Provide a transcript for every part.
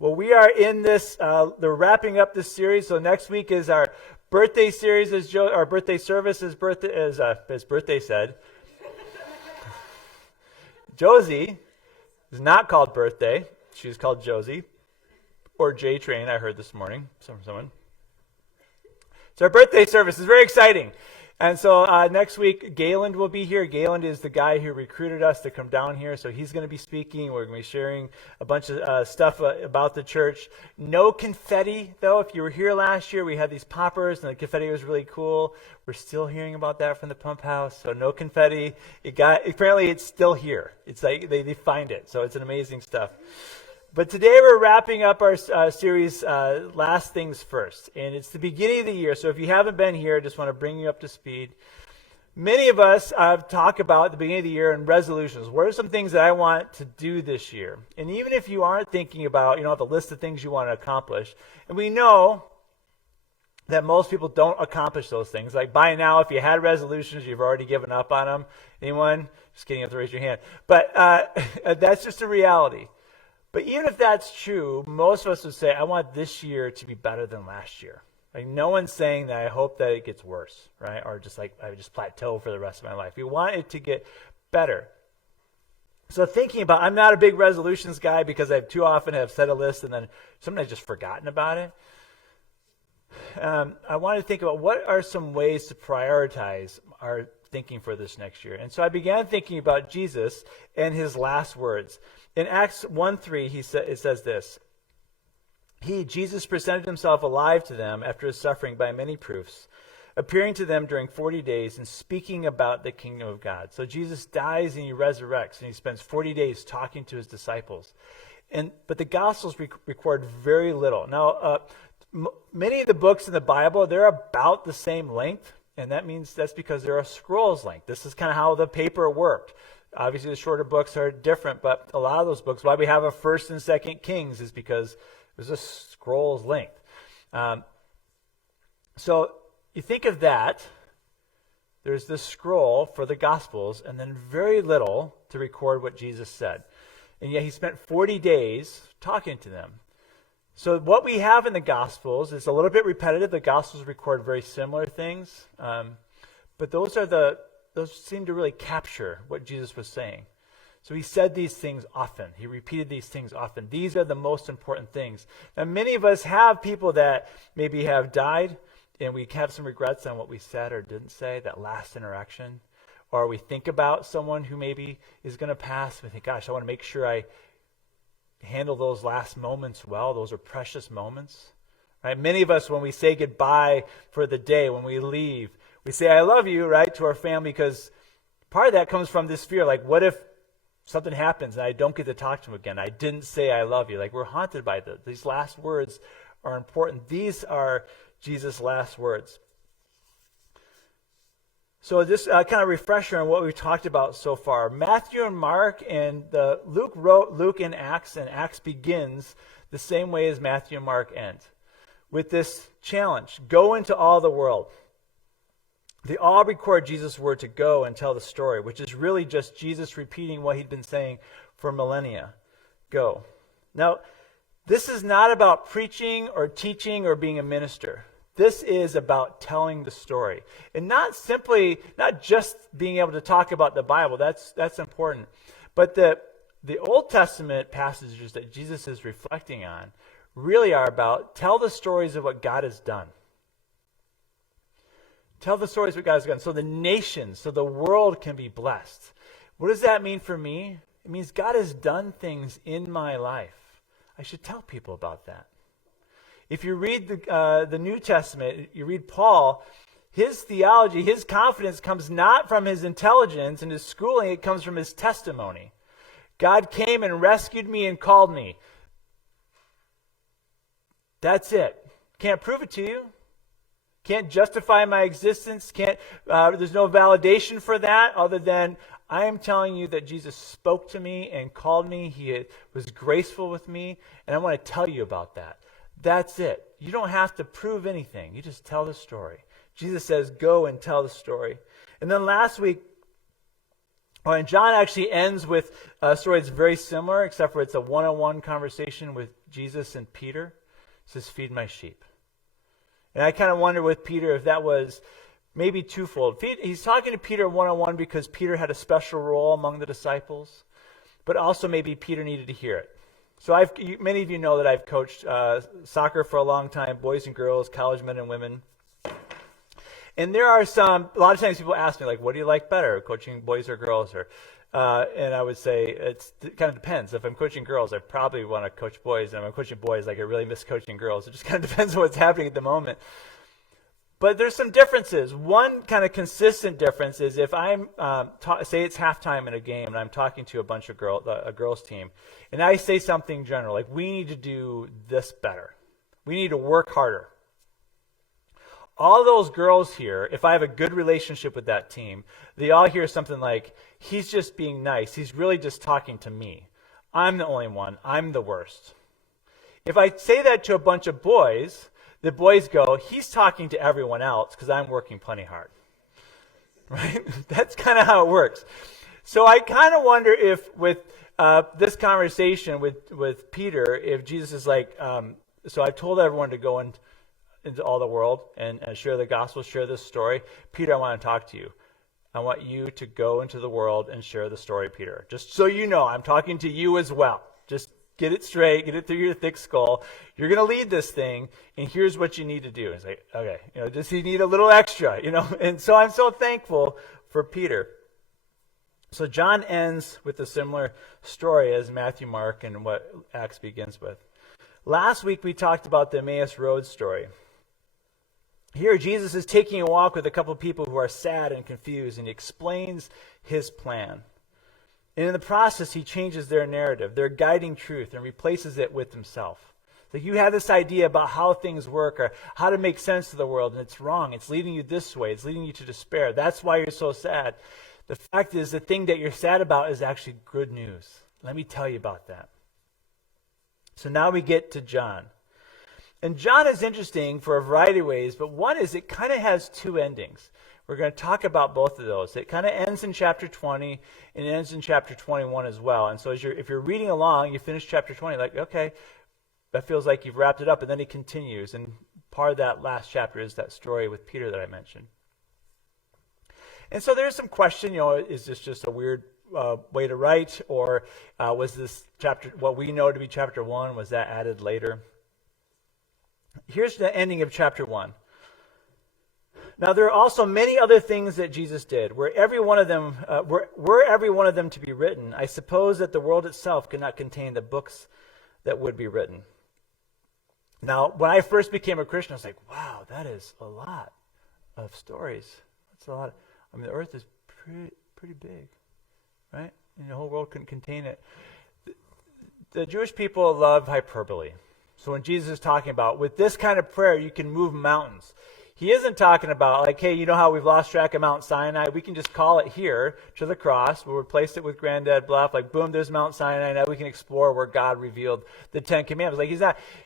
Well, we are in this, they're wrapping up this series. So next week is our birthday series, our birthday service, as birthday said. Josie is not called birthday. She's called Josie, or J-Train, I heard this morning from someone. So our birthday service is very exciting. And so next week, Gayland will be here. Gayland is the guy who recruited us to come down here. So he's going to be speaking. We're going to be sharing a bunch of stuff about the church. No confetti, though. If you were here last year, we had these poppers, and the confetti was really cool. We're still hearing about that from the pump house. So no confetti. Apparently, it's still here. It's like they find it. So it's an amazing stuff. But today we're wrapping up our series, Last Things First. And it's the beginning of the year. So if you haven't been here, I just want to bring you up to speed. Many of us talk about at the beginning of the year and resolutions. What are some things that I want to do this year? And even if you aren't thinking about, the list of things you want to accomplish, and we know that most people don't accomplish those things. Like by now, if you had resolutions, you've already given up on them. Anyone? Just kidding, you have to raise your hand. But that's just a reality. But even if that's true, most of us would say, I want this year to be better than last year. Like no one's saying that I hope that it gets worse, right? Or just like I just plateau for the rest of my life. We want it to get better. So thinking about, I'm not a big resolutions guy because I too often have set a list and then sometimes just forgotten about it. I want to think about what are some ways to prioritize our thinking for this next year. And so I began thinking about Jesus and his last words. In Acts 1:3, it says this: Jesus presented himself alive to them after his suffering by many proofs, appearing to them during 40 days and speaking about the kingdom of God. So Jesus dies and he resurrects and he spends 40 days talking to his disciples. But the Gospels record very little. Now, many of the books in the Bible, they're about the same length, and that's because they're a scroll's length. This is kind of how the paper worked. Obviously, the shorter books are different, but a lot of those books, why we have a 1st and 2nd Kings is because it was a scroll's length. So you think of that, there's this scroll for the Gospels, and then very little to record what Jesus said. And yet he spent 40 days talking to them. So what we have in the Gospels is a little bit repetitive. The Gospels record very similar things, but those seem to really capture what Jesus was saying. So he said these things often. He repeated these things often. These are the most important things. Now, many of us have people that maybe have died, and we have some regrets on what we said or didn't say, that last interaction. Or we think about someone who maybe is going to pass, and we think, gosh, I want to make sure I handle those last moments well. Those are precious moments. Right? Many of us, when we say goodbye for the day, when we leave, we say, I love you, right, to our family, because part of that comes from this fear. Like, what if something happens and I don't get to talk to him again? I didn't say I love you. Like, we're haunted by this. These last words are important. These are Jesus' last words. So just kind of refresher on what we've talked about so far. Matthew and Mark and Luke wrote Luke and Acts begins the same way as Matthew and Mark end, with this challenge: go into all the world. They all record Jesus' word to go and tell the story, which is really just Jesus repeating what he'd been saying for millennia. Go. Now, this is not about preaching or teaching or being a minister. This is about telling the story. And not just being able to talk about the Bible. That's important. But the Old Testament passages that Jesus is reflecting on really are about tell the stories of what God has done. Tell the stories of what God has done so the nations, so the world can be blessed. What does that mean for me? It means God has done things in my life. I should tell people about that. If you read the New Testament, you read Paul, his theology, his confidence comes not from his intelligence and his schooling, it comes from his testimony. God came and rescued me and called me. That's it. Can't prove it to you. Can't justify my existence. There's no validation for that other than I am telling you that Jesus spoke to me and called me. He was graceful with me, and I want to tell you about that. That's it. You don't have to prove anything. You just tell the story. Jesus says, go and tell the story. And then last week, Well, and John actually ends with a story that's very similar, except for it's a one-on-one conversation with Jesus and Peter. It says, feed my sheep. And I kind of wonder with Peter if that was maybe twofold. He's talking to Peter one-on-one because Peter had a special role among the disciples, but also maybe Peter needed to hear it. So many of you know that I've coached soccer for a long time, boys and girls, college men and women. And there are a lot of times people ask me, like, what do you like better, coaching boys or girls? And I would say it kind of depends. If I'm coaching girls, I probably want to coach boys. And if I'm coaching boys, like I really miss coaching girls. It just kind of depends on what's happening at the moment. But there's some differences. One kind of consistent difference is if I'm, say it's halftime in a game, and I'm talking to a bunch of a girls team, and I say something general, like, we need to do this better. We need to work harder. All those girls here, if I have a good relationship with that team, they all hear something like, he's just being nice. He's really just talking to me. I'm the only one. I'm the worst. If I say that to a bunch of boys, the boys go, he's talking to everyone else because I'm working plenty hard. Right? That's kind of how it works. So I kind of wonder if with this conversation with Peter, if Jesus is like, so I've told everyone to go into all the world and share the gospel, share this story. Peter, I want to talk to you. I want you to go into the world and share the story, Peter. Just so you know, I'm talking to you as well. Just get it straight, get it through your thick skull. You're going to lead this thing, and here's what you need to do. It's like, okay, does he need a little extra, And so I'm so thankful for Peter. So John ends with a similar story as Matthew, Mark, and what Acts begins with. Last week we talked about the Emmaus Road story. Here, Jesus is taking a walk with a couple of people who are sad and confused, and he explains his plan. And in the process, he changes their narrative, their guiding truth, and replaces it with himself. Like, you have this idea about how things work or how to make sense of the world, and it's wrong. It's leading you this way. It's leading you to despair. That's why you're so sad. The fact is, the thing that you're sad about is actually good news. Let me tell you about that. So now we get to John. And John is interesting for a variety of ways, but one is it kind of has two endings. We're going to talk about both of those. It kind of ends in chapter 20 and it ends in chapter 21 as well. And so if you're reading along, you finish chapter 20, like, okay, that feels like you've wrapped it up, and then he continues. And part of that last chapter is that story with Peter that I mentioned. And so there's some question, is this just a weird way to write, or was this chapter, what we know to be chapter 1, was that added later? Here's the ending of chapter 1. Now there are also many other things that Jesus did. Were every one of them to be written, I suppose that the world itself could not contain the books that would be written. Now, when I first became a Christian, I was like, wow, that is a lot of stories. That's a lot. The earth is pretty big, right? And the whole world couldn't contain it. The Jewish people love hyperbole. So when Jesus is talking about, with this kind of prayer, you can move mountains. He isn't talking about, like, hey, you know how we've lost track of Mount Sinai? We can just call it here to the cross. We'll replace it with Granddad Bluff. Like, boom, there's Mount Sinai. Now we can explore where God revealed the Ten Commandments. Like,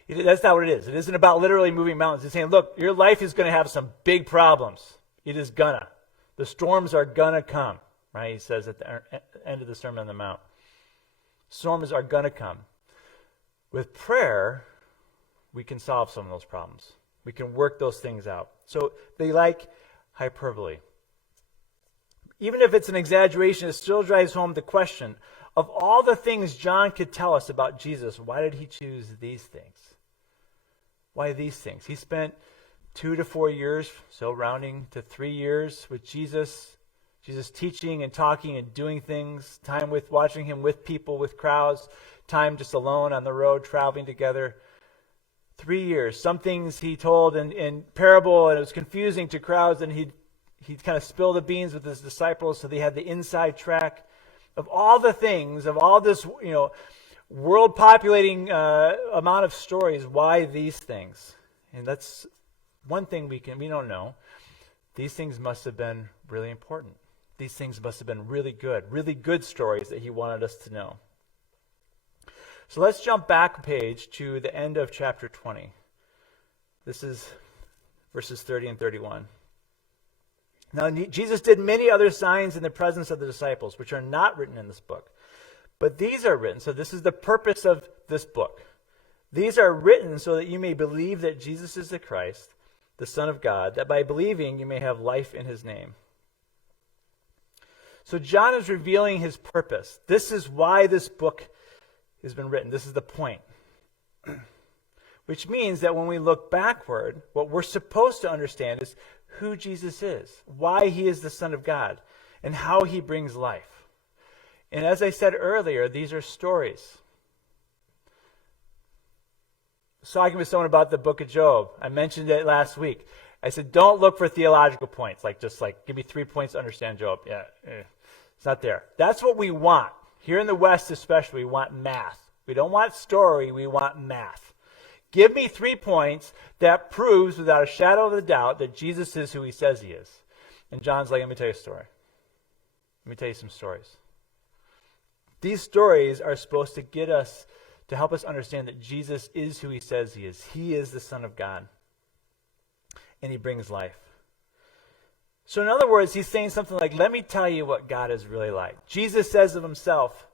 that's not what it is. It isn't about literally moving mountains. He's saying, look, your life is going to have some big problems. It is gonna. The storms are going to come, right? He says at the end of the Sermon on the Mount. Storms are going to come. With prayer, we can solve some of those problems. We can work those things out. So they like hyperbole. Even if it's an exaggeration, it still drives home the question of all the things John could tell us about Jesus, why did he choose these things? Why these things? He spent 2 to 4 years, so rounding to 3 years with Jesus teaching and talking and doing things, time with watching him with people, with crowds, time just alone on the road, traveling together. 3 years. Some things he told in parable, and it was confusing to crowds, and he'd kind of spill the beans with his disciples, so they had the inside track of all the things, of all this, world populating amount of stories. Why these things? And that's one thing we don't know. These things must have been really important. These things must have been really good stories that he wanted us to know. So let's jump back a page to the end of chapter 20. This is verses 30 and 31. Now, Jesus did many other signs in the presence of the disciples, which are not written in this book. But these are written. So this is the purpose of this book. These are written so that you may believe that Jesus is the Christ, the Son of God, that by believing you may have life in his name. So John is revealing his purpose. This is why this book has been written. This is the point. Which means that when we look backward, what we're supposed to understand is who Jesus is, why he is the Son of God, and how he brings life. And as I said earlier, these are stories. I was talking with someone about the book of Job. I mentioned it last week. I said, don't look for theological points, give me 3 points to understand Job. It's not there. That's what we want. Here in the West especially, we want math. We don't want story, we want math. Give me 3 points that proves without a shadow of a doubt that Jesus is who he says he is. And John's like, let me tell you a story. Let me tell you some stories. These stories are supposed to get us, to help us understand that Jesus is who he says he is. He is the Son of God. And he brings life. So in other words, he's saying something like, let me tell you what God is really like. Jesus says of himself,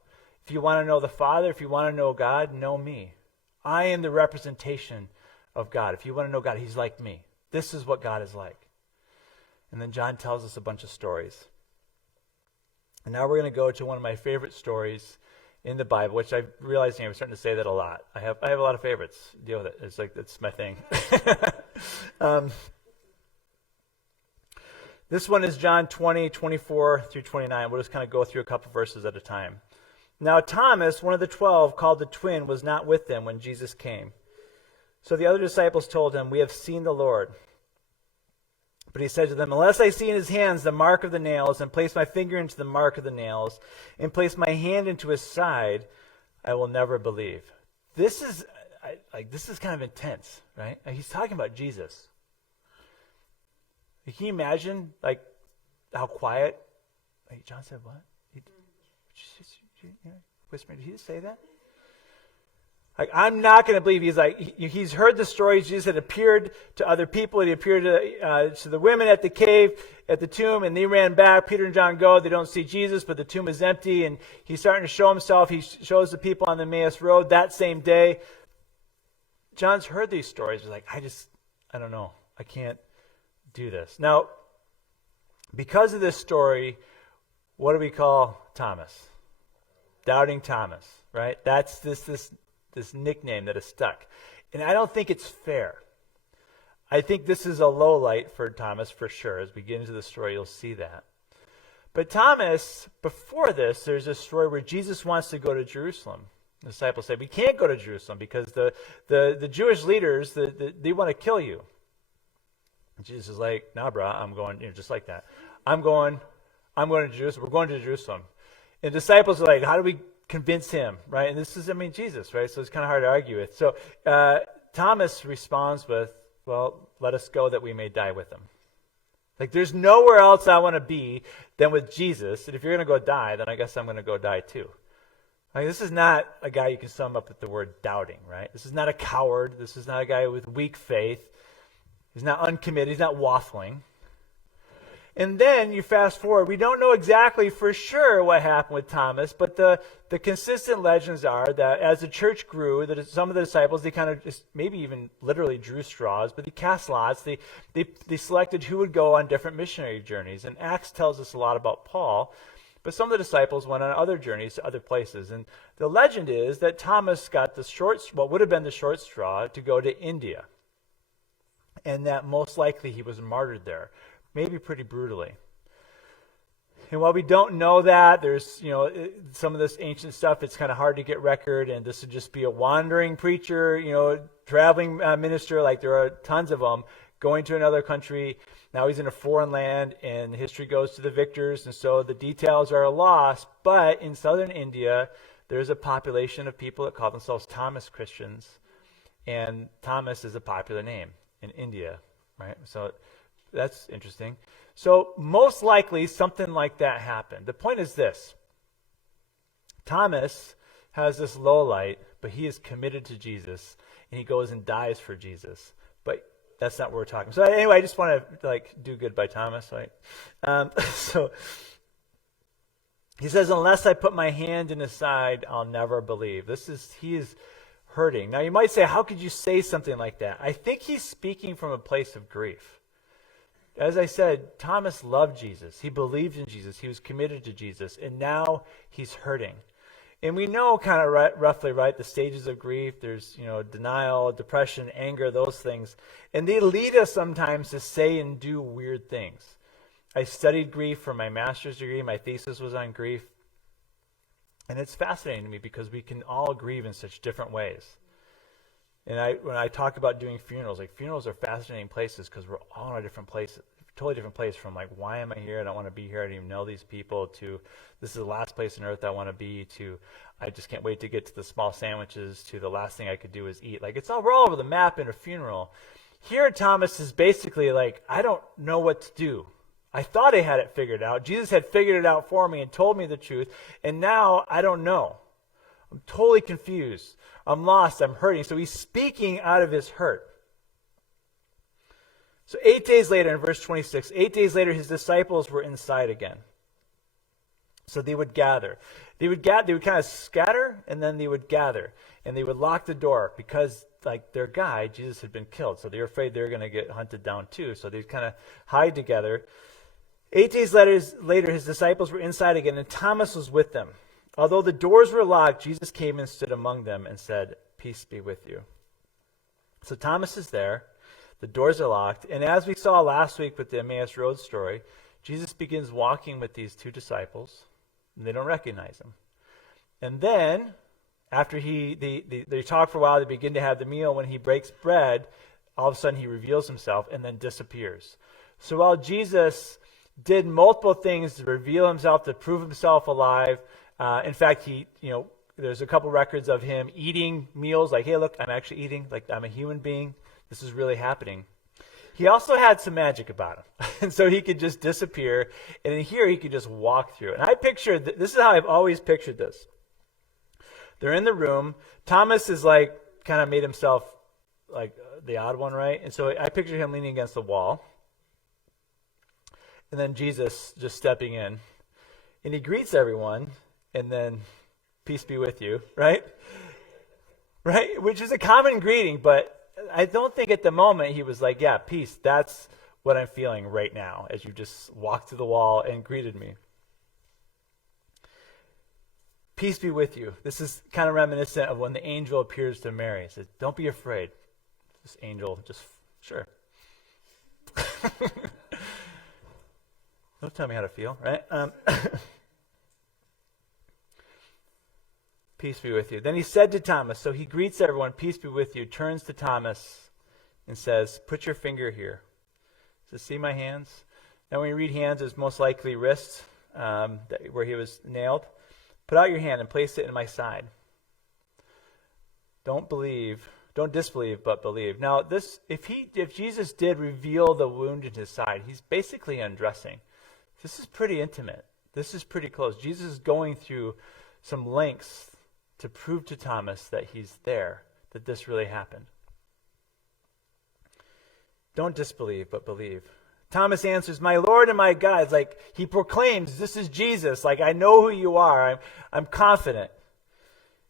if you want to know the Father, if you want to know God, know me. I am the representation of God. If you want to know God, he's like me. This is what God is like. And then John tells us a bunch of stories. And now we're going to go to one of my favorite stories in the Bible, which I realize I'm starting to say that a lot. I have a lot of favorites. Deal with it. It's like, that's my thing. This one is John 20, 24 through 29. We'll just kind of go through a couple verses at a time. Now Thomas, one of the 12, called the twin, was not with them when Jesus came. So the other disciples told him, we have seen the Lord. But he said to them, unless I see in his hands the mark of the nails, and place my finger into the mark of the nails, and place my hand into his side, I will never believe. This is kind of intense, right? He's talking about Jesus. Can you imagine how quiet? John said what? Whispering, did he just say that? I'm not going to believe. He's heard the stories. Jesus had appeared to other people. He appeared to the women at the cave, at the tomb, and they ran back. Peter and John go. They don't see Jesus, but the tomb is empty, and he's starting to show himself. He shows the people on the Emmaus Road that same day. John's heard these stories. He's like, I don't know. I can't do this. Now, because of this story, what do we call Thomas? Doubting Thomas, right? That's this nickname that is stuck. And I don't think it's fair. I think this is a low light for Thomas for sure. As we get into the story, you'll see that. But Thomas, before this, there's a story where Jesus wants to go to Jerusalem. The disciples say, we can't go to Jerusalem because the Jewish leaders, they want to kill you. And Jesus is like, nah, brah, I'm going, just like that. I'm going to Jerusalem. We're going to Jerusalem. And the disciples are like, how do we convince him, right? And this is, Jesus, right? So it's kind of hard to argue with. So Thomas responds with, well, let us go that we may die with him. There's nowhere else I want to be than with Jesus. And if you're going to go die, then I guess I'm going to go die too. This is not a guy you can sum up with the word doubting, right? This is not a coward. This is not a guy with weak faith. He's not uncommitted. He's not waffling. And then you fast forward. We don't know exactly for sure what happened with Thomas, but the consistent legends are that as the church grew, that some of the disciples, they kind of just maybe even literally drew straws, but they cast lots. They selected who would go on different missionary journeys. And Acts tells us a lot about Paul, but some of the disciples went on other journeys to other places. And the legend is that Thomas got what would have been the short straw to go to India. And that most likely he was martyred there. Maybe pretty brutally. And while we don't know that, there's, some of this ancient stuff, it's kind of hard to get record, and this would just be a wandering preacher, traveling minister, like there are tons of them, going to another country. Now he's in a foreign land, and history goes to the victors, and so the details are lost. But in southern India, there's a population of people that call themselves Thomas Christians, and Thomas is a popular name in India, right? So that's interesting. So most likely something like that happened. The point is this. Thomas has this low light, but he is committed to Jesus, and he goes and dies for Jesus. But that's not what we're talking. So anyway, I just want to do good by Thomas, right? So he says, unless I put my hand in his side, I'll never believe. He is hurting. Now you might say, how could you say something like that? I think he's speaking from a place of grief. As I said, Thomas loved Jesus. He believed in Jesus. He was committed to Jesus. And now he's hurting. And we know kind of roughly, right, the stages of grief. There's, denial, depression, anger, those things. And they lead us sometimes to say and do weird things. I studied grief for my master's degree. My thesis was on grief. And it's fascinating to me because we can all grieve in such different ways. And when I talk about doing funerals, funerals are fascinating places because we're all in a different place, totally different place from why am I here? I don't want to be here. I don't even know these people, to this is the last place on earth I want to be, to I just can't wait to get to the small sandwiches, to the last thing I could do is eat. We're all over the map in a funeral. Here Thomas is basically I don't know what to do. I thought I had it figured out. Jesus had figured it out for me and told me the truth, and now I don't know. I'm totally confused. I'm lost. I'm hurting. So he's speaking out of his hurt. So 8 days later, in verse 26, 8 days later, his disciples were inside again. So they would gather. They would kind of scatter, and then they would gather. And they would lock the door because, their guy, Jesus, had been killed. So they were afraid they were going to get hunted down too. So they'd kind of hide together. 8 days later, his disciples were inside again, and Thomas was with them. Although the doors were locked, Jesus came and stood among them and said, "Peace be with you." So Thomas is there. The doors are locked. And as we saw last week with the Emmaus Road story, Jesus begins walking with these two disciples, and they don't recognize him. And then, after they talk for a while, they begin to have the meal. When he breaks bread, all of a sudden he reveals himself and then disappears. So while Jesus did multiple things to reveal himself, to prove himself alive, in fact, there's a couple records of him eating meals, hey, look, I'm actually eating, I'm a human being. This is really happening. He also had some magic about him. And so he could just disappear, and in here he could just walk through. And I pictured, this is how I've always pictured this. They're in the room. Thomas is kind of made himself the odd one, right? And so I picture him leaning against the wall. And then Jesus just stepping in. And he greets everyone, and then, "Peace be with you," right? Right? Which is a common greeting, but I don't think at the moment he was "Yeah, peace, that's what I'm feeling right now," as you just walked through the wall and greeted me. Peace be with you. This is kind of reminiscent of when the angel appears to Mary. He says, "Don't be afraid." This angel just, sure. Don't tell me how to feel, right? Peace be with you. Then he said to Thomas, so he greets everyone, "Peace be with you," turns to Thomas and says, "Put your finger here." He says, "See my hands?" Now when you read hands, it's most likely wrist, where he was nailed. "Put out your hand and place it in my side." Don't disbelieve, but believe. Now if Jesus did reveal the wound in his side, he's basically undressing. This is pretty intimate. This is pretty close. Jesus is going through some lengths to prove to Thomas that he's there, that this really happened. Don't disbelieve, but believe. Thomas answers, "My Lord and my God." It's he proclaims, this is Jesus. I know who you are. I'm confident.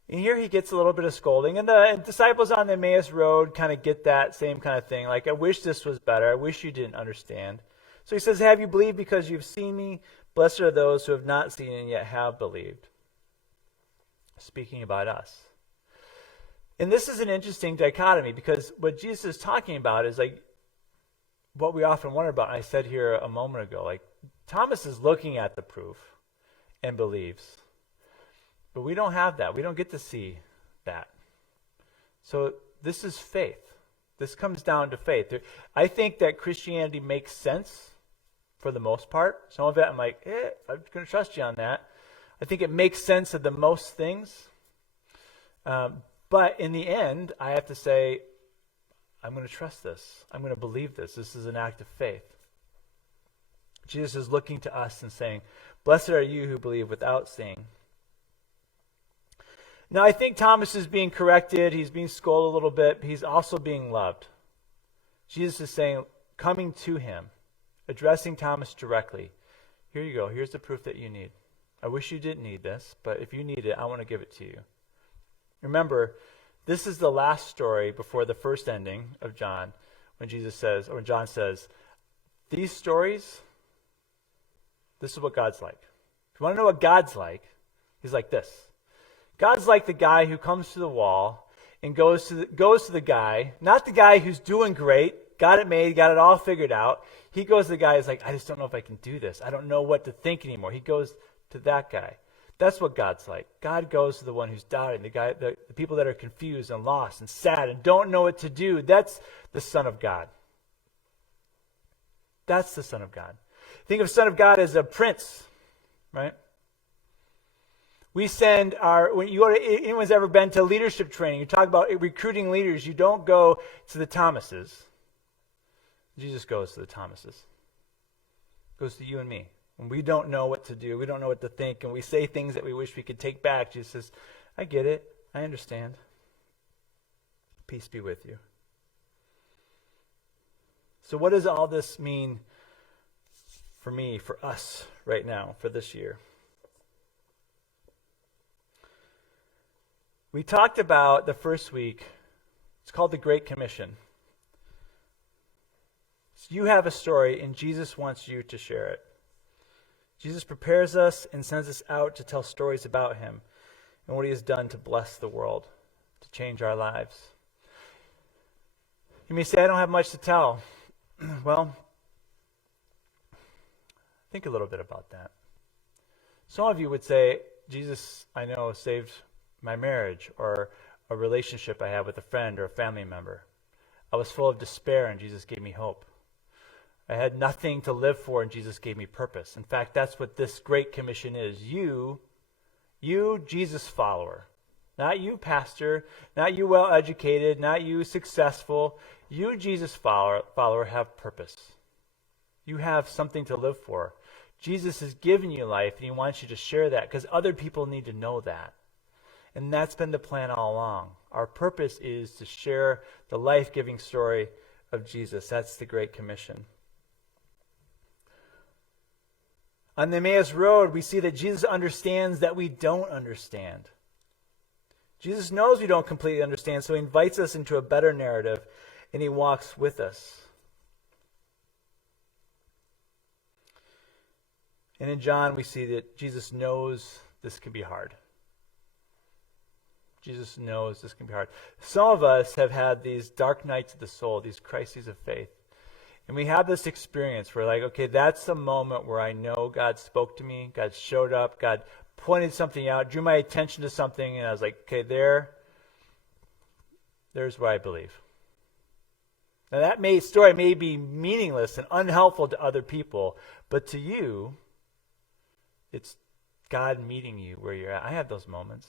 And here he gets a little bit of scolding. And the disciples on the Emmaus Road kind of get that same kind of thing. "I wish this was better. I wish you didn't understand." So he says, "Have you believed because you've seen me? Blessed are those who have not seen and yet have believed." Speaking about us. And this is an interesting dichotomy because what Jesus is talking about is what we often wonder about. And I said here a moment ago, Thomas is looking at the proof and believes. But we don't have that. We don't get to see that. So this is faith. This comes down to faith. I think that Christianity makes sense for the most part. Some of it I'm I'm going to trust you on that. I think it makes sense of the most things. But in the end, I have to say, I'm going to trust this. I'm going to believe this. This is an act of faith. Jesus is looking to us and saying, "Blessed are you who believe without seeing." Now, I think Thomas is being corrected. He's being scolded a little bit. But he's also being loved. Jesus is saying, coming to him, addressing Thomas directly. Here you go. Here's the proof that you need. I wish you didn't need this, but if you need it, I want to give it to you. Remember, this is the last story before the first ending of John, when John says, these stories, this is what God's like. If you want to know what God's like, he's like this. God's like the guy who comes to the wall and goes to the guy, not the guy who's doing great, got it made, got it all figured out. He goes to the guy who's like, I just don't know if I can do this. I don't know what to think anymore. He goes to that guy. That's what God's like. God goes to the one who's doubting, the people that are confused and lost and sad and don't know what to do. That's the Son of God. That's the Son of God. Think of Son of God as a prince, right? We send when you go to, anyone's ever been to leadership training, you talk about recruiting leaders, you don't go to the Thomases. Jesus goes to the Thomases. Goes to you and me. When we don't know what to do, we don't know what to think, and we say things that we wish we could take back, Jesus says, I get it. I understand. Peace be with you. So what does all this mean for me, for us right now, for this year? We talked about the first week. It's called the Great Commission. So you have a story, and Jesus wants you to share it. Jesus prepares us and sends us out to tell stories about him and what he has done to bless the world, to change our lives. You may say, I don't have much to tell. Well, think a little bit about that. Some of you would say, Jesus, I know, saved my marriage or a relationship I have with a friend or a family member. I was full of despair and Jesus gave me hope. I had nothing to live for and Jesus gave me purpose. In fact, that's what this Great Commission is. You Jesus follower, not you pastor, not you well-educated, not you successful. You Jesus follower have purpose. You have something to live for. Jesus has given you life and he wants you to share that because other people need to know that. And that's been the plan all along. Our purpose is to share the life-giving story of Jesus. That's the Great Commission. On the Emmaus Road, we see that Jesus understands that we don't understand. Jesus knows we don't completely understand, so he invites us into a better narrative, and he walks with us. And in John, we see that Jesus knows this can be hard. Jesus knows this can be hard. Some of us have had these dark nights of the soul, these crises of faith. And we have this experience where like, okay, that's the moment where I know God spoke to me, God showed up, God pointed something out, drew my attention to something, and I was like, okay, there's where I believe. Now that story may be meaningless and unhelpful to other people, but to you, it's God meeting you where you're at. I have those moments.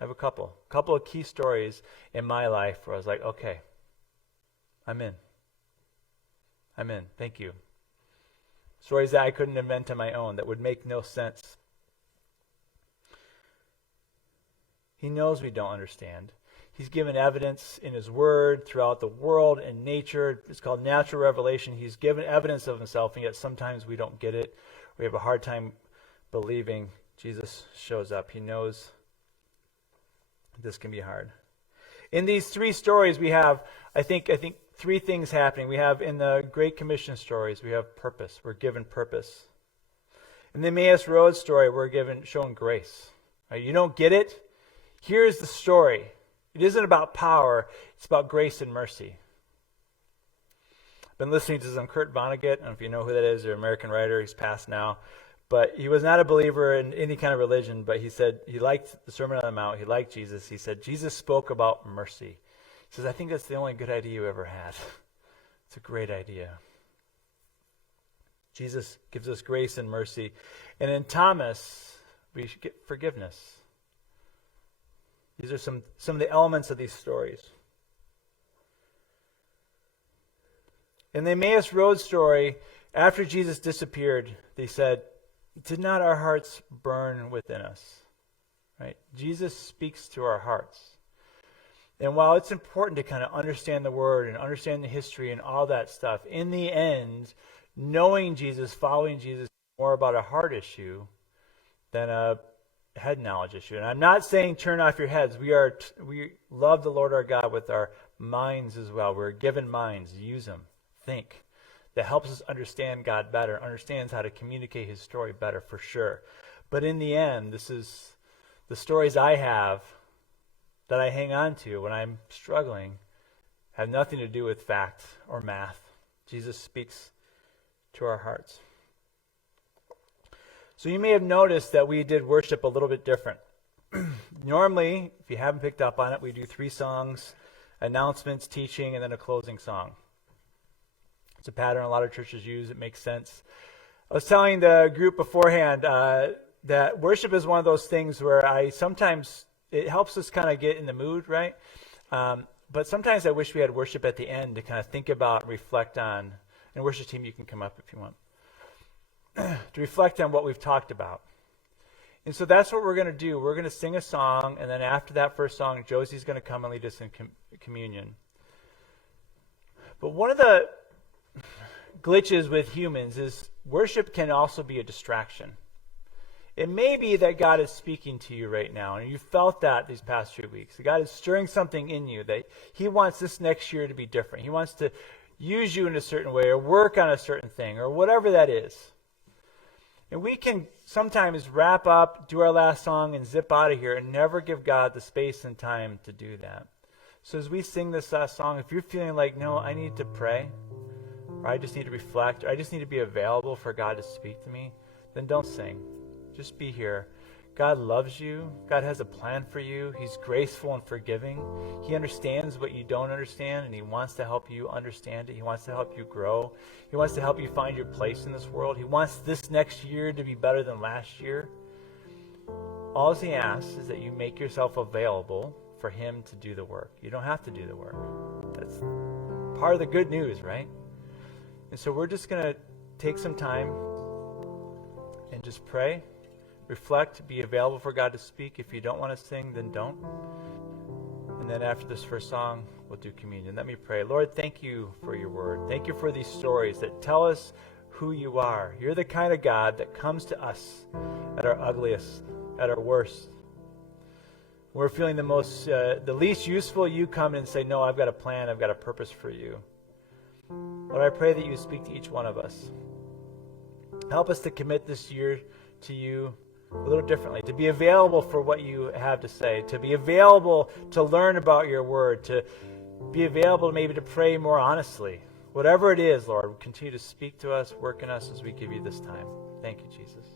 I have a couple of key stories in my life where I was like, okay, I'm in. Thank you. Stories that I couldn't invent on my own, that would make no sense. He knows we don't understand. He's given evidence in his word throughout the world and nature. It's called natural revelation. He's given evidence of himself, and yet sometimes we don't get it. We have a hard time believing. Jesus shows up. He knows this can be hard. In these three stories, we have, I think three things happening. We have in the Great Commission stories, we have purpose. We're given purpose. In the Emmaus Road story, we're shown grace. Right? You don't get it? Here's the story. It isn't about power. It's about grace and mercy. I've been listening to some Kurt Vonnegut. I don't know if you know who that is. He's an American writer. He's passed now. But he was not a believer in any kind of religion, but he said he liked the Sermon on the Mount. He liked Jesus. He said Jesus spoke about mercy. He says, I think that's the only good idea you ever had. It's a great idea. Jesus gives us grace and mercy. And in Thomas, we get forgiveness. These are some of the elements of these stories. In the Emmaus Road story, after Jesus disappeared, they said, did not our hearts burn within us? Right? Jesus speaks to our hearts. And while it's important to kind of understand the Word and understand the history and all that stuff, in the end, knowing Jesus, following Jesus, is more about a heart issue than a head knowledge issue. And I'm not saying turn off your heads. We love the Lord our God with our minds as well. We're given minds. Use them. Think. That helps us understand God better, understands how to communicate his story better for sure. But in the end, this is the stories I have that I hang on to when I'm struggling have nothing to do with fact or math. Jesus speaks to our hearts. So you may have noticed that we did worship a little bit different. Normally, if you haven't picked up on it, we do 3 songs, announcements, teaching, and then a closing song. It's a pattern a lot of churches use. It makes sense. I was telling the group beforehand that worship is one of those things where it helps us kind of get in the mood, right? But sometimes I wish we had worship at the end to kind of think about, reflect on. And worship team, you can come up if you want. To reflect on what we've talked about. And so that's what we're going to do. We're going to sing a song, and then after that first song, Josie's going to come and lead us in communion. But one of the glitches with humans is worship can also be a distraction. It may be that God is speaking to you right now, and you felt that these past few weeks. God is stirring something in you that he wants this next year to be different. He wants to use you in a certain way or work on a certain thing or whatever that is. And we can sometimes wrap up, do our last song, and zip out of here and never give God the space and time to do that. So as we sing this last song, if you're feeling like, no, I need to pray, or I just need to reflect, or I just need to be available for God to speak to me, then don't sing. Just be here. God loves you. God has a plan for you. He's graceful and forgiving. He understands what you don't understand, and he wants to help you understand it. He wants to help you grow. He wants to help you find your place in this world. He wants this next year to be better than last year. All he asks is that you make yourself available for him to do the work. You don't have to do the work. That's part of the good news, right? And so we're just going to take some time and just pray. Reflect, be available for God to speak. If you don't want to sing, then don't. And then after this first song, we'll do communion. Let me pray. Lord, thank you for your word. Thank you for these stories that tell us who you are. You're the kind of God that comes to us at our ugliest, at our worst. We're feeling the least useful. You come and say, no, I've got a plan. I've got a purpose for you. Lord, I pray that you speak to each one of us. Help us to commit this year to you a little differently, to be available for what you have to say, to be available to learn about your word, to be available maybe to pray more honestly. Whatever it is, Lord, continue to speak to us, work in us as we give you this time. Thank you, Jesus.